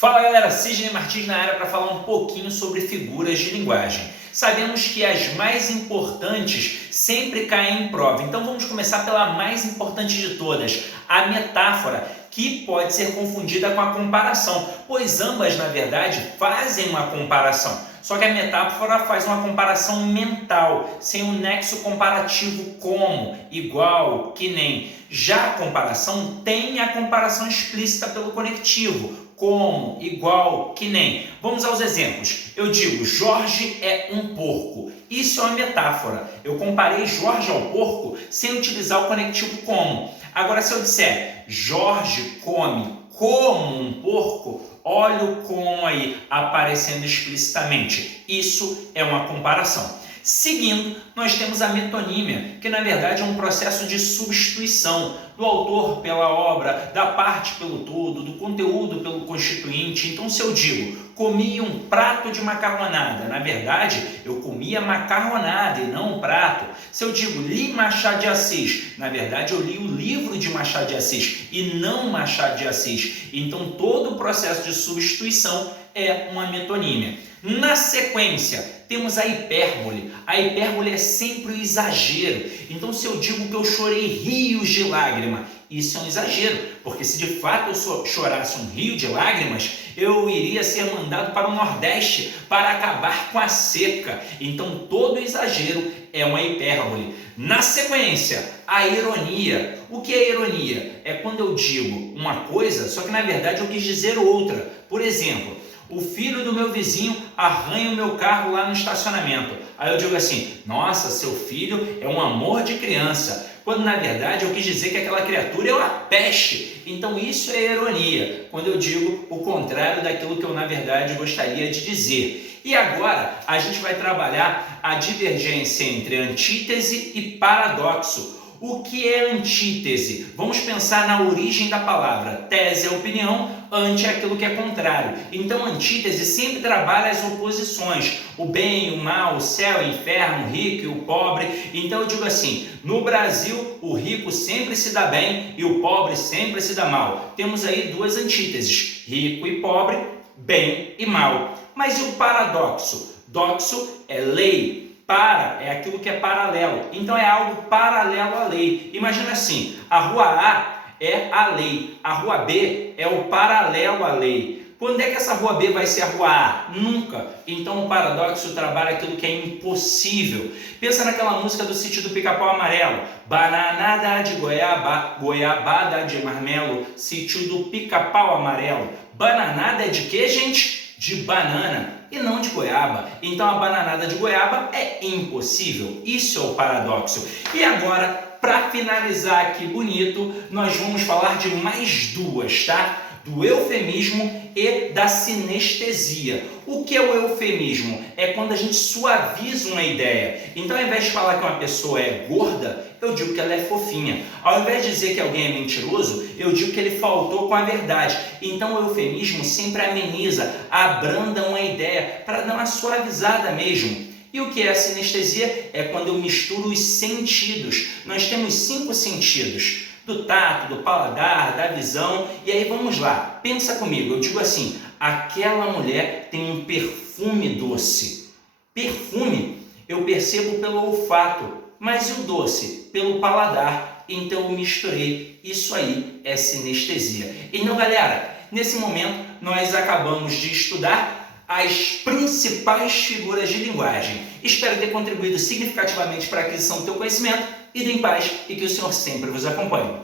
Fala galera, Sidney Martins na área para falar um pouquinho sobre figuras de linguagem. Sabemos que as mais importantes sempre caem em prova, então vamos começar pela mais importante de todas, a metáfora, que pode ser confundida com a comparação, pois ambas na verdade fazem uma comparação. Só que a metáfora faz uma comparação mental, sem um nexo comparativo como, igual, que nem. Já a comparação tem a comparação explícita pelo conectivo, como, igual, que nem. Vamos aos exemplos. Eu digo, Jorge é um porco. Isso é uma metáfora. Eu comparei Jorge ao porco sem utilizar o conectivo como. Agora, se eu disser, Jorge come como um porco, olha o como aí aparecendo explicitamente. Isso é uma comparação. Seguindo, nós temos a metonímia, que na verdade é um processo de substituição do autor pela obra, da parte pelo todo, do conteúdo pelo constituinte. Então, se eu digo, comi um prato de macarronada, na verdade, eu comi a macarronada e não um prato. Se eu digo, li Machado de Assis, na verdade, eu li o livro de Machado de Assis e não Machado de Assis. Então, todo o processo de substituição é uma metonímia. Na sequência, temos a hipérbole. A hipérbole é sempre o exagero. Então, se eu digo que eu chorei rios de lágrima, isso é um exagero, porque se de fato eu chorasse um rio de lágrimas, eu iria ser mandado para o Nordeste para acabar com a seca. Então, todo exagero é uma hipérbole. Na sequência, a ironia. O que é ironia? É quando eu digo uma coisa, só que na verdade eu quis dizer outra. Por exemplo, o filho do meu vizinho arranha o meu carro lá no estacionamento. Aí eu digo assim, nossa, seu filho é um amor de criança. Quando na verdade eu quis dizer que aquela criatura é uma peste. Então isso é ironia, quando eu digo o contrário daquilo que eu na verdade gostaria de dizer. E agora a gente vai trabalhar a divergência entre antítese e paradoxo. O que é antítese? Vamos pensar na origem da palavra. Tese é opinião, ante é aquilo que é contrário. Então, antítese sempre trabalha as oposições. O bem, o mal, o céu, o inferno, o rico e o pobre. Então, eu digo assim, no Brasil, o rico sempre se dá bem e o pobre sempre se dá mal. Temos aí duas antíteses, rico e pobre, bem e mal. Mas e o paradoxo? Doxo é lei. Para é aquilo que é paralelo, então é algo paralelo à lei. Imagina assim, a rua A é a lei, a rua B é o paralelo à lei. Quando é que essa rua B vai ser a rua A? Nunca. Então o paradoxo trabalha aquilo que é impossível. Pensa naquela música do Sítio do Pica-Pau Amarelo. Bananada de goiaba, goiabada de marmelo, Sítio do Pica-Pau Amarelo. Bananada é de quê, gente? De banana e não de goiaba. Então a bananada de goiaba é impossível. Isso é o paradoxo. E agora, para finalizar aqui bonito, nós vamos falar de mais duas, tá? Do eufemismo e da sinestesia. O que é o eufemismo? É quando a gente suaviza uma ideia. Então, ao invés de falar que uma pessoa é gorda, eu digo que ela é fofinha. Ao invés de dizer que alguém é mentiroso, eu digo que ele faltou com a verdade. Então, o eufemismo sempre ameniza, abranda uma ideia para dar uma suavizada mesmo. E o que é a sinestesia? É quando eu misturo os sentidos. Nós temos 5 sentidos. Do tato, do paladar, da visão. E aí vamos lá, pensa comigo, eu digo assim, aquela mulher tem um perfume doce. Perfume eu percebo pelo olfato, mas e o doce? Pelo paladar. Então eu misturei, isso aí é sinestesia. Então galera, nesse momento nós acabamos de estudar as principais figuras de linguagem. Espero ter contribuído significativamente para a aquisição do teu conhecimento. Ide em paz e que o Senhor sempre vos acompanhe.